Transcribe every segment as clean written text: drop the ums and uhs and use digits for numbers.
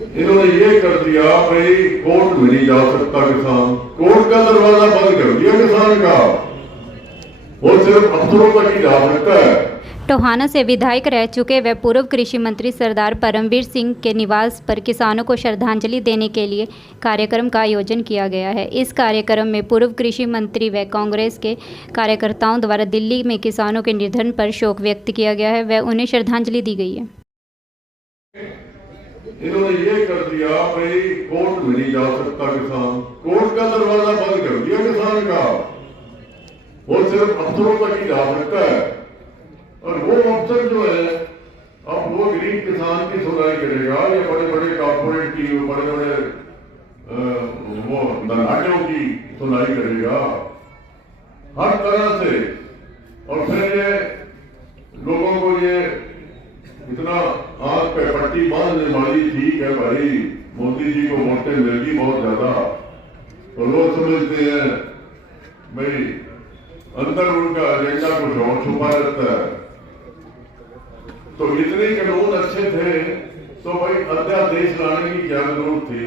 इन्होंने ये कर दिया भाई कोर्ट में नहीं जा सकता किसान, कोर्ट का दरवाजा बंद कर दिया किसान का, वो सिर्फ अफसरों तक ही जा सकता है। टोहाना से विधायक रह चुके व पूर्व कृषि मंत्री सरदार परमवीर सिंह के निवास पर किसानों को श्रद्धांजलि देने के लिए कार्यक्रम का आयोजन किया गया है। इस कार्यक्रम में पूर्व कृषि मंत्री व कांग्रेस के कार्यकर्ताओं द्वारा दिल्ली में किसानों के निधन पर शोक व्यक्त किया गया है व उन्हें श्रद्धांजलि दी गई है। इन्होंने ये कर दिया भाई कोर्ट में नहीं जा सकता किसान, कोर्ट का दरवाजा बंद कर दिया किसान का, वो सिर्फ अफसरों तक ही जा सकता है। और वो अफसर जो है अब वो गरीब किसान की सुनाई करेगा या बड़े बड़े कॉर्पोरेट की, बड़े बड़े वो धनाढ़ियों की सुनाई करेगा हर तरह से। और फिर ये लोगों को ये इतना आंख पे पट्टी बांधने वाली, ठीक है भाई मोदी जी को वोटें मिलेगी बहुत ज्यादा, तो लोग समझते हैं भाई अंदर उनका एजेंडा कुछ और छुपा रहता है। तो इतने कानून अच्छे थे तो भाई अध्यादेश लाने की क्या जरूरत थी,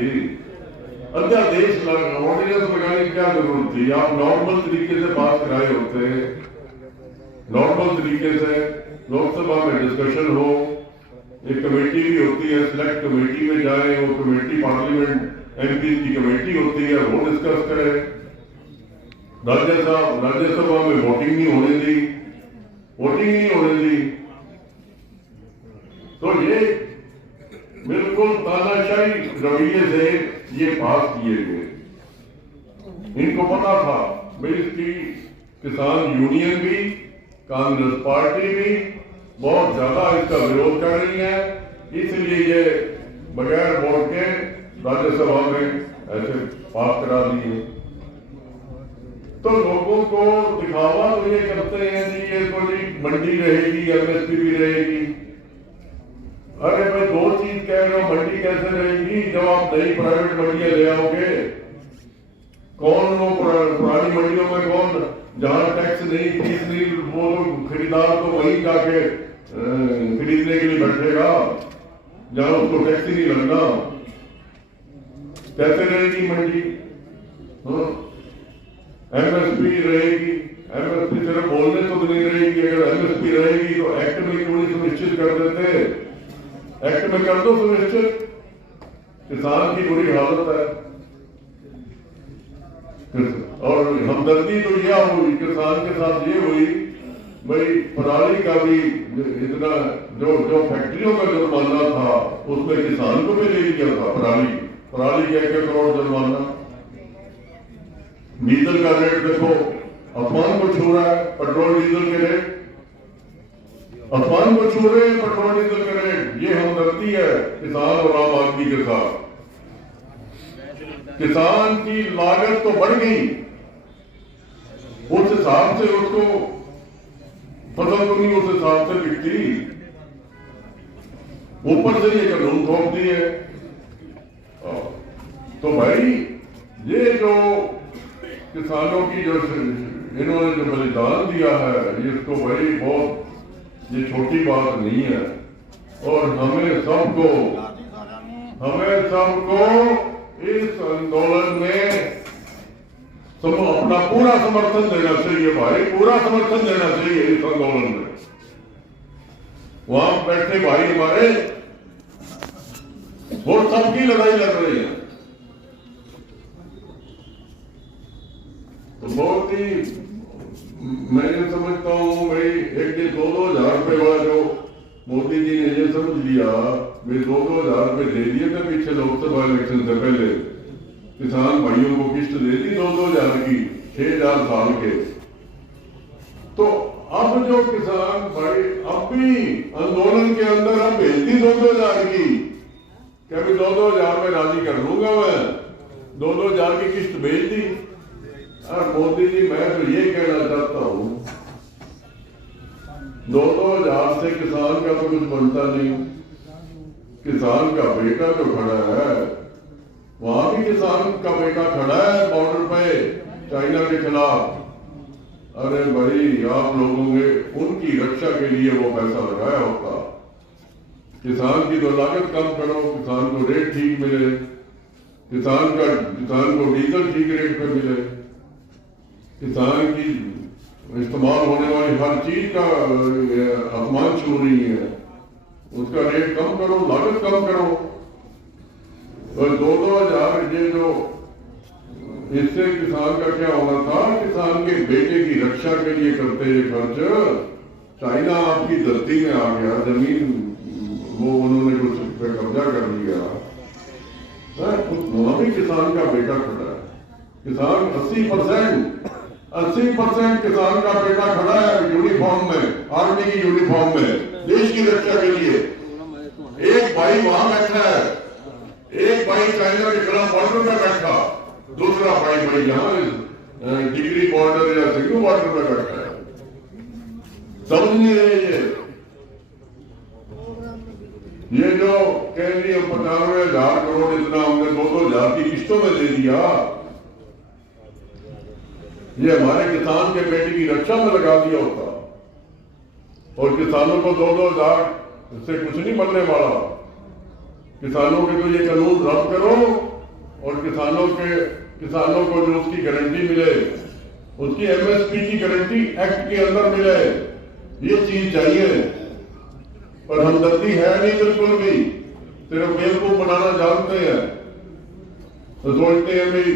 अध्यादेश ऑर्डिनेंस लगाने की क्या जरूरत थी। आप नॉर्मल तरीके से पास कराए होते, नॉर्मल तरीके से लोकसभा में डिस्कशन हो, एक कमेटी भी होती है, सिलेक्ट कमेटी में जाए, वो कमेटी पार्लियामेंट एमपी की कमेटी होती है, वो डिस्कस करे। राज्यसभा में वोटिंग नहीं होने दी, वोटिंग नहीं होने दी, तो ये बिल्कुल तानाशाही रवैये से ये पास किए गए। इनको पता था भाई इसकी किसान यूनियन भी, कांग्रेस पार्टी भी बहुत ज्यादा इसका विरोध कर रही है, इसलिए ये बगैर वोट के राज्यसभा में ऐसे पास करा दिए। तो लोगों को दिखावा तो ये करते हैं कि ये कोई मंडी रहेगी, एमएसपी भी रहेगी। अरे भाई दो चीज कह रहे हो, मंडी कैसे रहेगी जब आप नई प्राइवेट मंडियां ले आओगे? कौन वो पुरानी मंडियों में कौन, जहां टैक्स नहीं, फीस नहीं, वो खरीदार तो वहीं जाके खरीदने के लिए बैठेगा जहां उसको टैक्स ही नहीं लगना। कैसे रहेगी मंडी? एमएसपी रहेगी, एमएसपी सिर्फ बोलने तो नहीं रहेगी। अगर एमएसपी रहेगी तो एक्ट में क्यों नहीं सुनिश्चित कर देते? एक्ट में कर दो सुनिश्चित, किसान की बुरी हालत है। और हमदर्दी तो यह हुई किसान के साथ, ये हुई भाई पराली का भी इतना जो फैक्ट्रियों का जुर्माना था उसमें किसान को भी ले लिया था। पराली के 1 करोड़ जुर्माना। डीजल का रेट देखो आसमान को छू रहा है, पेट्रोल डीजल के रेट आसमान को छू रहे हैं, पेट्रोल डीजल के रेट। ये हमदर्दी है किसान और आम आदमी के साथ। किसान की लागत तो बढ़ गई, उस हिसाब से उसको फसल तो नहीं उस हिसाब से बिकती, ऊपर से ये कानून थोप दिए। तो भाई ये जो किसानों की जो इन्होंने जो बलिदान दिया है, इसको भाई बहुत ये छोटी बात नहीं है। और हमें सबको इस आंदोलन में अपना पूरा समर्थन देना चाहिए भाई, पूरा समर्थन देना चाहिए इस आंदोलन में। वहां बैठे भाई हमारे वो सबकी लड़ाई लड़ रही है। तो बहुत ही मैं ये समझता हूं भाई, एक 2,000 रुपए वाला जो मोदी जी ने ये समझ लिया, वे 2,000 रुपए दे दिए थे पीछे लोकसभा इलेक्शन से पहले, किसान भाइयों को किस्त दे दी 2,000 की 6,000 साल के। तो अब जो किसान भाई अब भी आंदोलन के अंदर हम भेज दी 2,000 की, क्या भी 2,000 में राजी कर लूंगा मैं, 2,000 की किस्त भेज दी। और मोदी जी मैं तो ये कहना चाहता हूं, 2,000 से किसान का तो कुछ बनता नहीं। किसान का बेटा जो खड़ा है, वहां भी किसान का बेटा खड़ा है बॉर्डर पे चाइना के खिलाफ। अरे भाई आप लोगों ने उनकी रक्षा के लिए वो पैसा लगाया होता। किसान की तो लागत कम करो, किसान को को रेट ठीक मिले, किसान को डीजल ठीक रेट पे मिले, किसान की इस्तेमाल होने वाली हर चीज का आसमान छू रही है, उसका रेट कम करो, लागत कम करो। और 2-2 ये जो इससे किसान का क्या होना था, किसान के बेटे की रक्षा के लिए करते ये खर्च, चाइना आपकी धरती में आ गया, जमीन वो उन्होंने कुछ पे कब्जा कर लिया, वहां भी किसान का बेटा खड़ा है। किसान 80% किसान का बेटा खड़ा है यूनिफॉर्म में, आर्मी की यूनिफॉर्म में, देश की रक्षा के लिए। एक भाई वहां बैठा है, एक भाई चाइना के खिलाफ बॉर्डर में बैठा, दूसरा भाई यहाँ डिग्री बॉर्डर या सिंगू बॉर्डर में बैठा है। समझ नहीं रहे ये जो कह रही 95,000 करोड़ इतना हमने 2-2 की किस्तों में दे दिया, ये हमारे किसान के बेटे की रक्षा में लगा दिया होता, और किसानों को 2-2 से कुछ नहीं बनने वाला। किसानों के तो ये कानून रद्द करो, और किसानों को जो उसकी गारंटी मिले, उसकी MSP की गारंटी एक्ट के अंदर मिले, ये चीज चाहिए। पर हमदर्दी है नहीं बिल्कुल भी, सिर्फ बेवकूफ बनाना जानते हैं, तो सोचते हैं भाई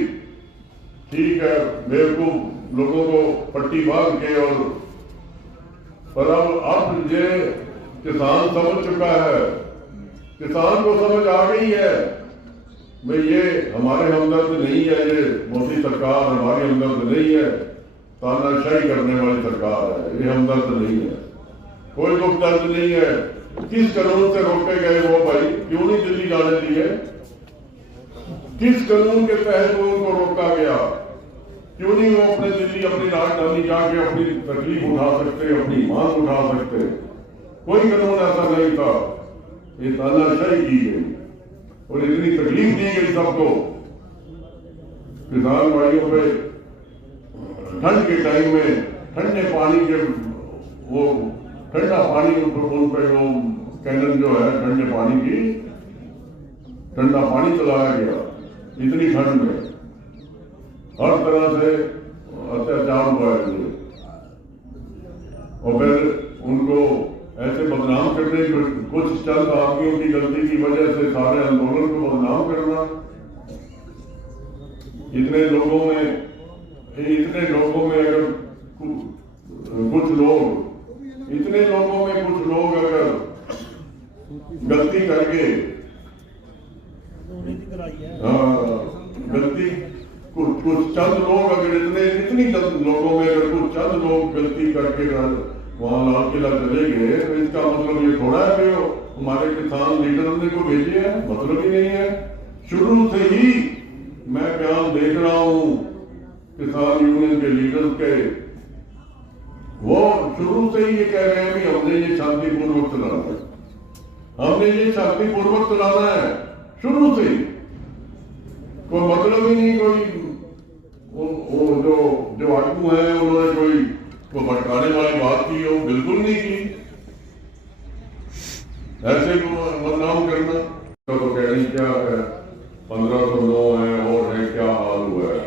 ठीक है, बेवकूफ लोगों को पट्टी बांध के। और पर अब ये किसान समझ चुका है, किसान को समझ आ गई है भाई ये हमारे हमदर्द नहीं है, ये मोदी सरकार हमारी हमदर्द नहीं है, तानाशाही करने वाली सरकार है, ये हमदर्द नहीं है, कोई दुख दर्द नहीं है। किस कानून से रोके गए वो भाई, क्यों नहीं दिल्ली जाने दिए, किस कानून के तहत वो उनको रोका गया, क्यों नहीं वो अपने दिल्ली अपनी राजधानी जाके अपनी तकलीफ उठा सकते, अपनी मांग उठा सकते, कोई कानून ऐसा नहीं था। ये तानाशाही की गई और इतनी तकलीफ दी गई सबको। किसान भाइयों पे ठंड के टाइम में ठंडे पानी के वो ठंडा पानी उन पे वो कैनन जो है ठंडे पानी की, ठंडा पानी चलाया गया इतनी ठंड में, हर तरह से अत्याचार हुआ है। और फिर उनको ऐसे बदनाम करने, कुछ चंद आदमियों की गलती की वजह से सारे आंदोलन को बदनाम करना। इतने लोगों में अगर कुछ लोग अगर गलती करके कुछ चंद लोग अगर इतनी चंद लोगों में अगर कुछ चंद लोग गलती करके वहां लाल किला चले गए, तो इसका मतलब ये थोड़ा है कि हमारे किसान लीडर ने को भेजे हैं, मतलब ही नहीं है। शुरू से ही मैं बयान देख रहा हूं किसान यूनियन के लीडर के, वो शुरू से ही ये कह रहे हैं कि हमने ये शांतिपूर्वक चलाना है, हमने ये शांतिपूर्वक चलाना है, शुरू से ही। कोई मतलब ही नहीं, कोई जो आगू है उन्होंने कोई भटकाने वाली बात की हो, बिल्कुल नहीं की। ऐसे बदनाम करना तो कहनी क्या है, 1509 है और है, क्या हाल हुआ है।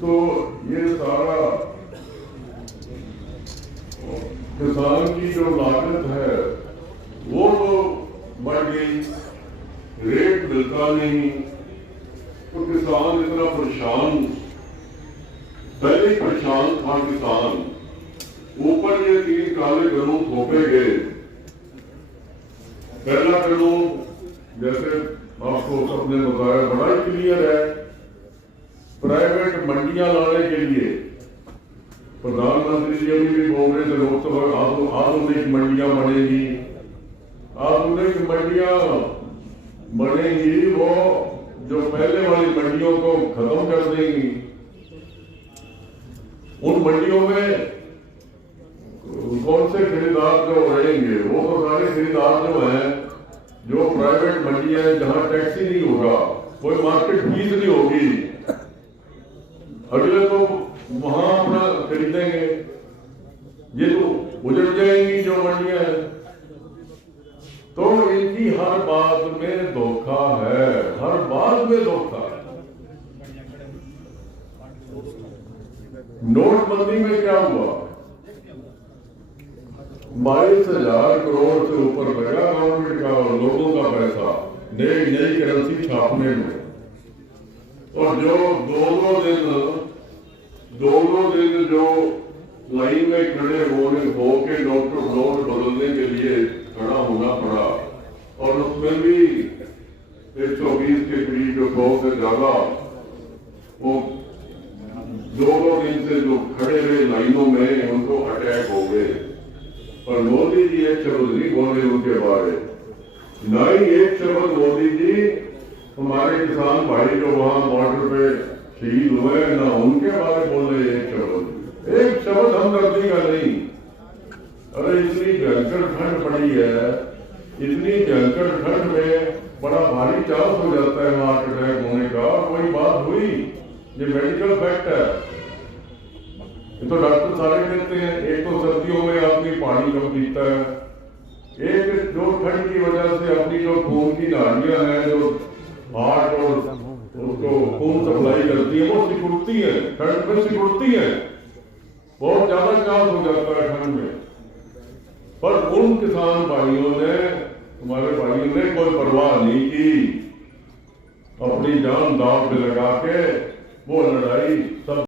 तो ये सारा किसान की जो लागत है वो तो बढ़ गई, रेट मिलता नहीं, तो किसान इतना परेशान, पहले ही परेशान था किसान, ऊपर ये 3 काले कानून थोपे गए। पहला कानून जैसे आपको सबने बताया बड़ा ही क्लियर है, प्राइवेट मंडियां लाने के लिए प्रधानमंत्री जी अभी भी बोल रहे थे लोकसभा, आधुनिक मंडियां बनेगी, आधुनिक मंडियां बनेगी, वो जो पहले वाली मंडियों को खत्म कर देंगी। उन मंडियों में कौन से खरीदार जो रहेंगे, वो तो सारे खरीदार जो हैं, जो प्राइवेट मंडियां हैं जहां टैक्स ही नहीं होगा, कोई मार्केट फीस नहीं होगी, अगले तो वहां अपना खरीदेंगे, ये तो उजड़ जाएंगी जो मंडियां हैं। तो इनकी हर बात में धोखा है, हर बात में धोखा। नोटबंदी में क्या हुआ? 22,000 करोड़ से ऊपर लगा गवर्नमेंट का और लोगों का पैसा नई करेंसी छापने में। और जो दो दिन जो लाइन में खड़े होके नोट बदलने के लिए खड़ा होना पड़ा, और उसमें भी 120 के करीब जो 100 से ज्यादा वो दो दिन से जो खड़े हुए लाइनों में उनको अटैक हो गए। पर मोदी जी एक शब्द नहीं बोले उनके बारे, न ही एक शब्द मोदी जी हमारे किसान भाई जो वहां बॉर्डर पे शहीद हुए ना उनके बारे बोले एक शब्द हमदर्दी का नहीं। अरे इतनी भयंकर ठंड पड़ी है, इतनी भयंकर ठंड में बड़ा भारी चांस हो जाता है हार्ट अटैक होने का। कोई बात हुई? ये मेडिकल फैक्ट है, ये तो डॉक्टर सारे कहते हैं। एक तो सर्दियों में आदमी पानी कम पीता है, एक जो ठंड की वजह से अपनी जो खून की नाड़ियां हैं जो हार्ट और उसको खून सप्लाई करती है वो सिकुड़ती है, ठंड में सिकुड़ती है, बहुत ज्यादा चांस हो जाता है ठंड में। पर उन किसान भाइयों ने, हमारे भाइयों ने कोई परवाह नहीं की, अपनी जान दांव पे लगा के वो लड़ाई सब